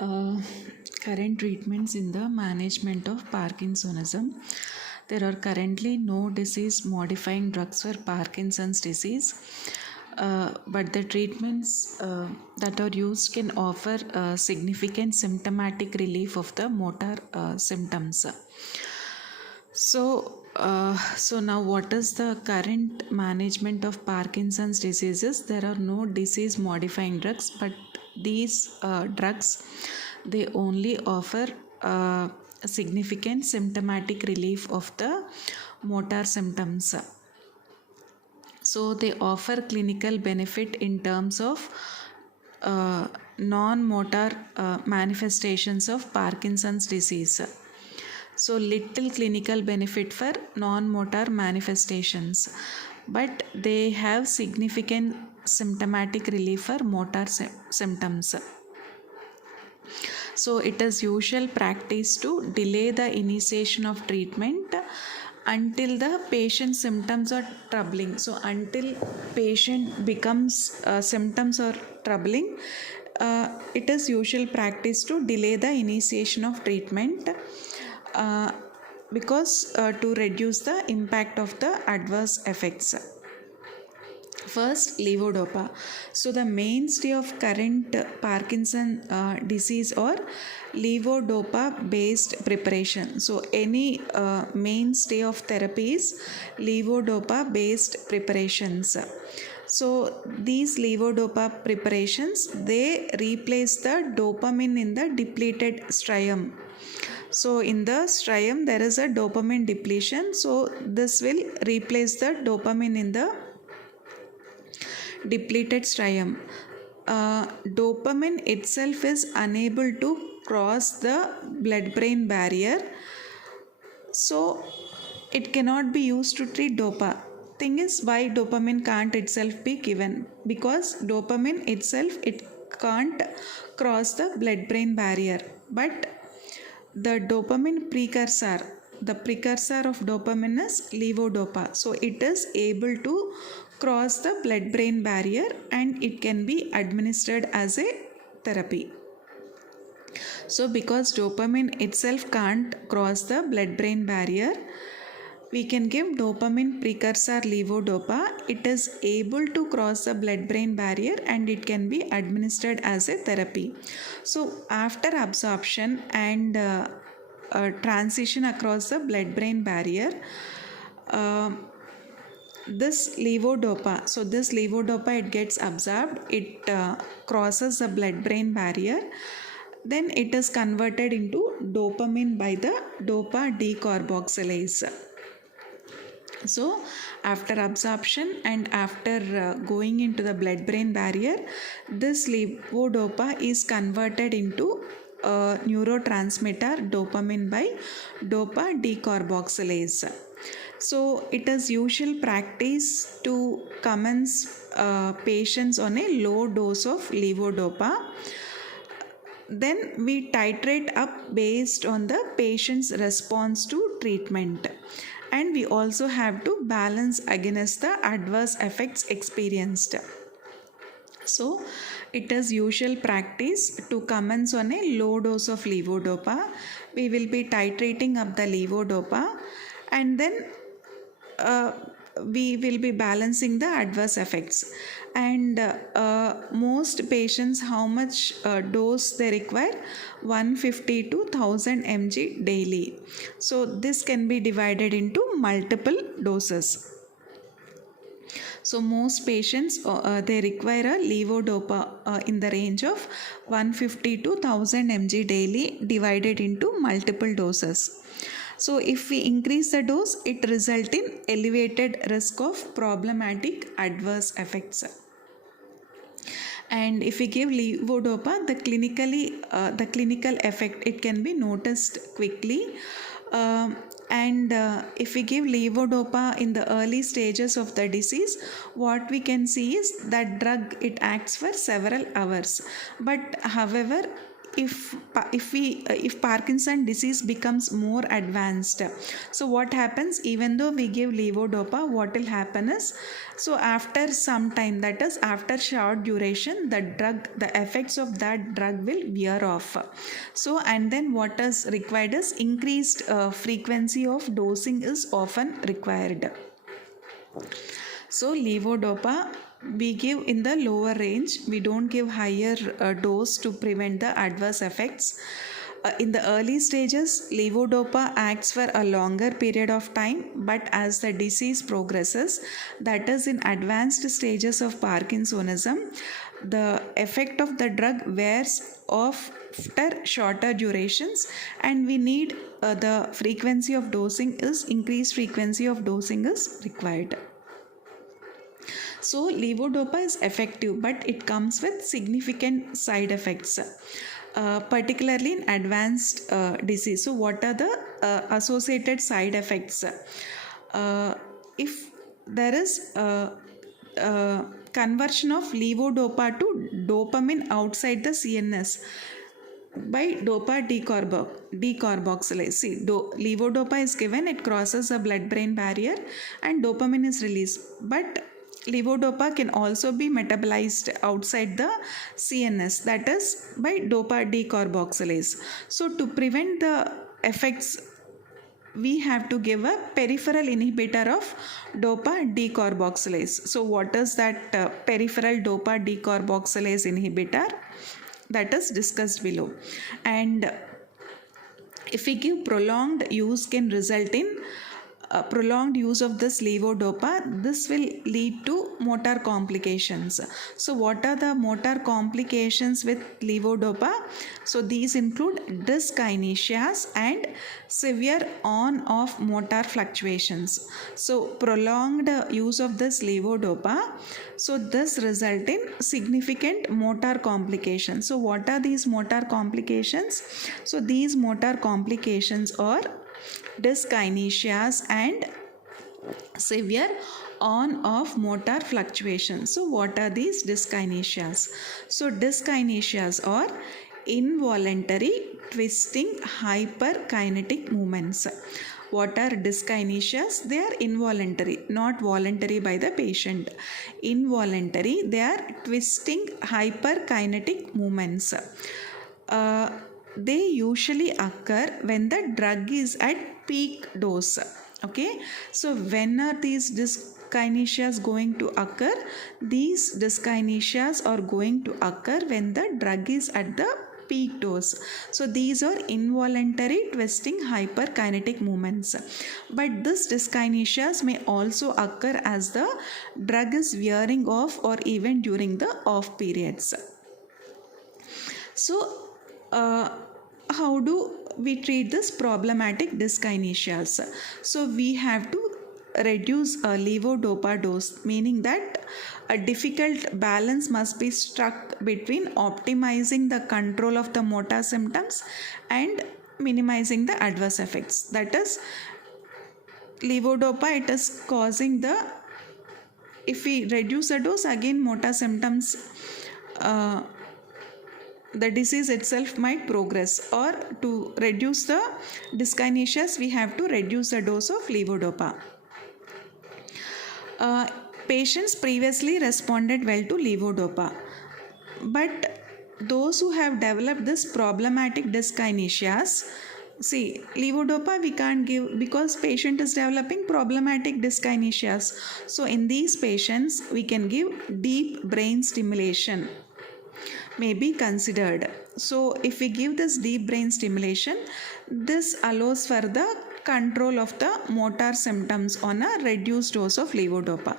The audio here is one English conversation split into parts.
uh, current treatments in the management of Parkinsonism. There are currently no disease modifying drugs for Parkinson's disease, but the treatments that are used can offer significant symptomatic relief of the motor symptoms. So now what is the current management of Parkinson's diseases? There are no disease modifying drugs, but these drugs, they only offer a significant symptomatic relief of the motor symptoms. So they offer clinical benefit in terms of non-motor manifestations of Parkinson's disease. So little clinical benefit for non-motor manifestations, but they have significant symptomatic relief for motor symptoms. So it is usual practice to delay the initiation of treatment until the patient symptoms are troubling. So until patient becomes symptoms are troubling, it is usual practice to delay the initiation of treatment because to reduce the impact of the adverse effects. First, levodopa. So the mainstay of current Parkinson disease or levodopa based preparation. So any mainstay of therapy is levodopa based preparations. So these levodopa preparations, they replace the dopamine in the depleted strium. So in the strium there is a dopamine depletion, so this will replace the dopamine in the depleted strium. Dopamine itself is unable to cross the blood-brain barrier, so it cannot be used to treat dopa. Thing is, why dopamine can't itself be given? Because dopamine itself, it can't cross the blood-brain barrier, but the dopamine precursor, the precursor of dopamine is levodopa, so it is able to cross the blood brain barrier and it can be administered as a therapy. So because dopamine itself can't cross the blood brain barrier, we can give dopamine precursor levodopa. It is able to cross the blood brain barrier and it can be administered as a therapy. So after absorption and transition across the blood brain barrier, this levodopa, so this levodopa, it gets absorbed, it crosses the blood brain barrier, then it is converted into dopamine by the dopa decarboxylase. So after absorption and after going into the blood brain barrier, this levodopa is converted into neurotransmitter dopamine by dopa decarboxylase. So it is usual practice to commence patients on a low dose of levodopa. Then we titrate up based on the patient's response to treatment, and we also have to balance against the adverse effects experienced. So it is usual practice to commence on a low dose of levodopa. We will be titrating up the levodopa, and then we will be balancing the adverse effects. And most patients, how much dose they require? 150 to 1000 mg daily. So this can be divided into multiple doses. So most patients they require a levodopa in the range of 150 to 1000 mg daily divided into multiple doses. So if we increase the dose, it results in elevated risk of problematic adverse effects. And if we give levodopa, the clinical effect, it can be noticed quickly. And if we give levodopa in the early stages of the disease, what we can see is that drug, it acts for several hours. But however, if Parkinson disease becomes more advanced, so what happens, even though we give levodopa, what will happen is, so after some time, that is after short duration, the effects of that drug will wear off. So and then what is required is increased frequency of dosing is often required. So levodopa we give in the lower range, we don't give higher dose to prevent the adverse effects. In the early stages, levodopa acts for a longer period of time, but as the disease progresses, that is in advanced stages of Parkinsonism, the effect of the drug wears off after shorter durations, and we need the frequency of dosing is increased frequency of dosing is required. So levodopa is effective, but it comes with significant side effects, particularly in advanced disease. So what are the associated side effects? If there is conversion of levodopa to dopamine outside the CNS by dopa decarboxylase. See, levodopa is given, it crosses the blood-brain barrier and dopamine is released. But levodopa can also be metabolized outside the CNS, that is by dopa decarboxylase. So to prevent the effects, we have to give a peripheral inhibitor of dopa decarboxylase. So what is that peripheral dopa decarboxylase inhibitor? That is discussed below. And if we give prolonged use, can result in prolonged use of this levodopa, this will lead to motor complications. So what are the motor complications with levodopa? So these include dyskinesias and severe on-off motor fluctuations. So prolonged use of this levodopa, so this result in significant motor complications. So what are these motor complications? So these motor complications are dyskinesias and severe on-off motor fluctuations. So what are these dyskinesias? So dyskinesias are involuntary twisting hyperkinetic movements. What are dyskinesias? They are involuntary, not voluntary by the patient. Involuntary, they are twisting hyperkinetic movements. They usually occur when the drug is at peak dose. Okay, so when are these dyskinesias going to occur? These dyskinesias are going to occur when the drug is at the peak dose. So these are involuntary twisting hyperkinetic movements. But this dyskinesias may also occur as the drug is wearing off or even during the off periods. So how do we treat this problematic dyskinesias? So we have to reduce a levodopa dose, meaning that a difficult balance must be struck between optimizing the control of the motor symptoms and minimizing the adverse effects. That is, levodopa, it is causing the, if we reduce the dose, again motor symptoms, the disease itself might progress. Or to reduce the dyskinesias, we have to reduce the dose of levodopa. Patients previously responded well to levodopa, but those who have developed this problematic dyskinesias, see, levodopa we can't give because patient is developing problematic dyskinesias. So in these patients, we can give deep brain stimulation may be considered. So if we give this deep brain stimulation, this allows for the control of the motor symptoms on a reduced dose of levodopa.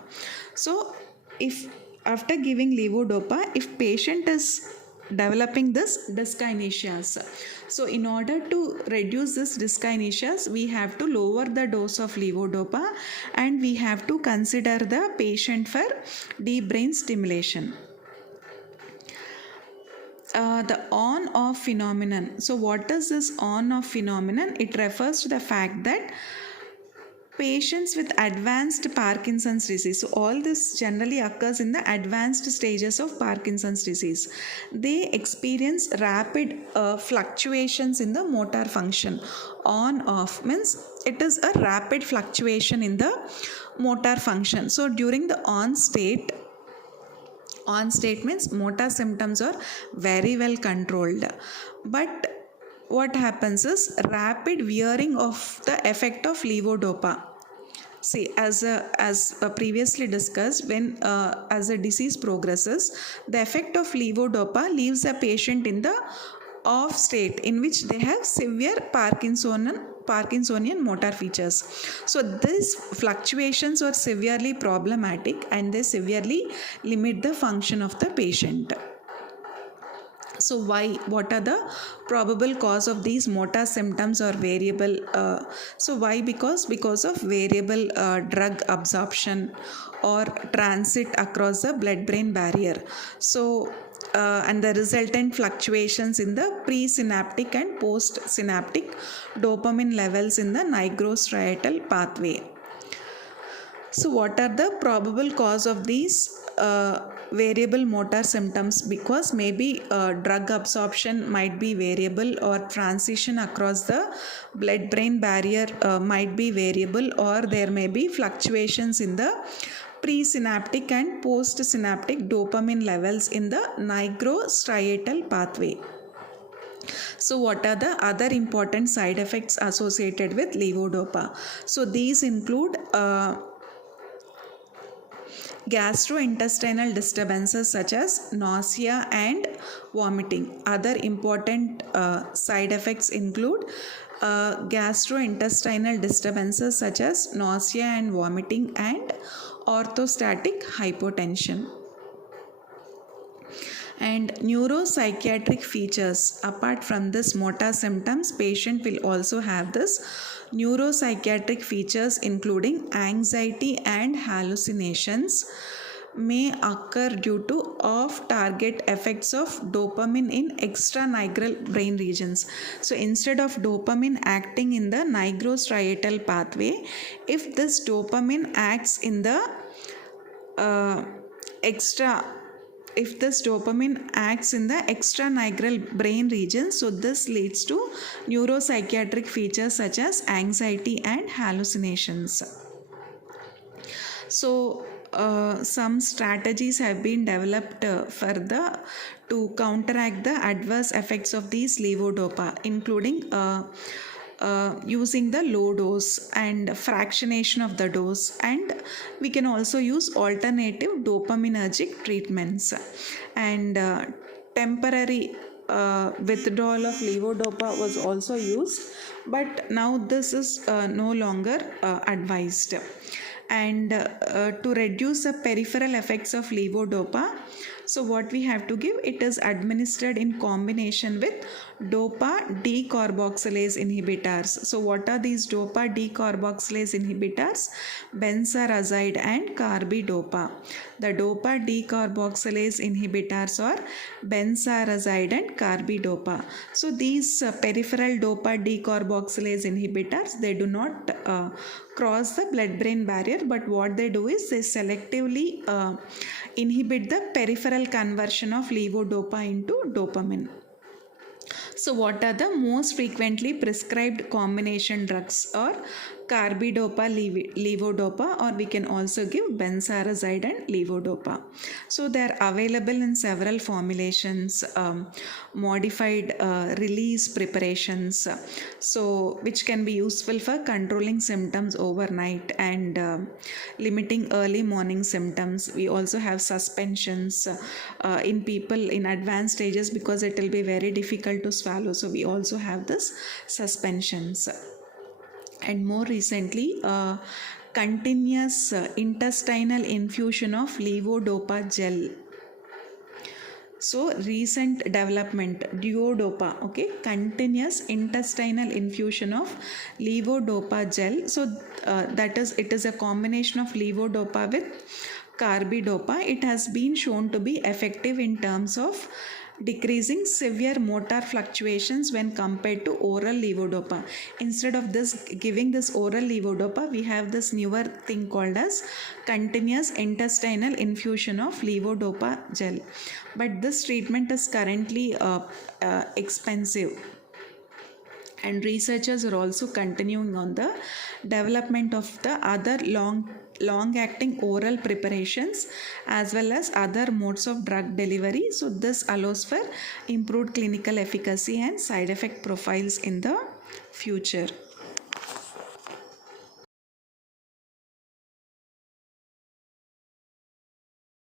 So if after giving levodopa, if patient is developing this dyskinesias, so in order to reduce this dyskinesias, we have to lower the dose of levodopa and we have to consider the patient for deep brain stimulation. The on-off phenomenon. So what is this on-off phenomenon? It refers to the fact that patients with advanced Parkinson's disease. So all this generally occurs in the advanced stages of Parkinson's disease. They experience rapid fluctuations in the motor function. On off means it is a rapid fluctuation in the motor function. So during the on state means motor symptoms are very well controlled, but what happens is rapid wearing of the effect of levodopa. See, as previously discussed, when as a disease progresses, the effect of levodopa leaves a patient in the off state in which they have severe Parkinsonian motor features. So these fluctuations are severely problematic and they severely limit the function of the patient. So what are the probable cause of these motor symptoms or variable? Because of variable drug absorption or transit across the blood-brain barrier. So and the resultant fluctuations in the presynaptic and postsynaptic dopamine levels in the nigrostriatal pathway. So what are the probable cause of these variable motor symptoms? Because maybe drug absorption might be variable, or transition across the blood-brain barrier might be variable, or there may be fluctuations in the presynaptic and postsynaptic dopamine levels in the nigrostriatal pathway. So what are the other important side effects associated with levodopa? So these include gastrointestinal disturbances such as nausea and vomiting. Other important side effects include gastrointestinal disturbances such as nausea and vomiting and orthostatic hypotension. And neuropsychiatric features. Apart from this motor symptoms, patient will also have this neuropsychiatric features including anxiety and hallucinations may occur due to off-target effects of dopamine in extranigral brain regions. So instead of dopamine acting in the nigrostriatal pathway, if this dopamine acts in the if this dopamine acts in the extranigral brain region, so this leads to neuropsychiatric features such as anxiety and hallucinations. So some strategies have been developed to counteract the adverse effects of these levodopa, including using the low dose and fractionation of the dose, and we can also use alternative dopaminergic treatments, and temporary withdrawal of levodopa was also used, but now this is no longer advised. And to reduce the peripheral effects of levodopa, so what we have to give, it is administered in combination with dopa decarboxylase inhibitors. So what are these dopa decarboxylase inhibitors? Benzarazide and carbidopa. The dopa decarboxylase inhibitors are benzarazide and carbidopa. So these peripheral dopa decarboxylase inhibitors, they do not cross the blood-brain barrier, but what they do is they selectively inhibit the peripheral conversion of levodopa into dopamine. So what are the most frequently prescribed combination drugs? Or carbidopa, levodopa, or we can also give benzarazide and levodopa. So they are available in several formulations, modified release preparations, so which can be useful for controlling symptoms overnight and limiting early morning symptoms. We also have suspensions in people in advanced stages because it will be very difficult to swallow. So we also have this suspensions. And more recently, continuous intestinal infusion of levodopa gel. So recent development, duodopa, okay, continuous intestinal infusion of levodopa gel. So it is a combination of levodopa with carbidopa. It has been shown to be effective in terms of decreasing severe motor fluctuations when compared to oral levodopa. Instead of this giving this oral levodopa, we have this newer thing called as continuous intestinal infusion of levodopa gel. But this treatment is currently expensive, and researchers are also continuing on the development of the other long acting oral preparations as well as other modes of drug delivery. So this allows for improved clinical efficacy and side effect profiles in the future.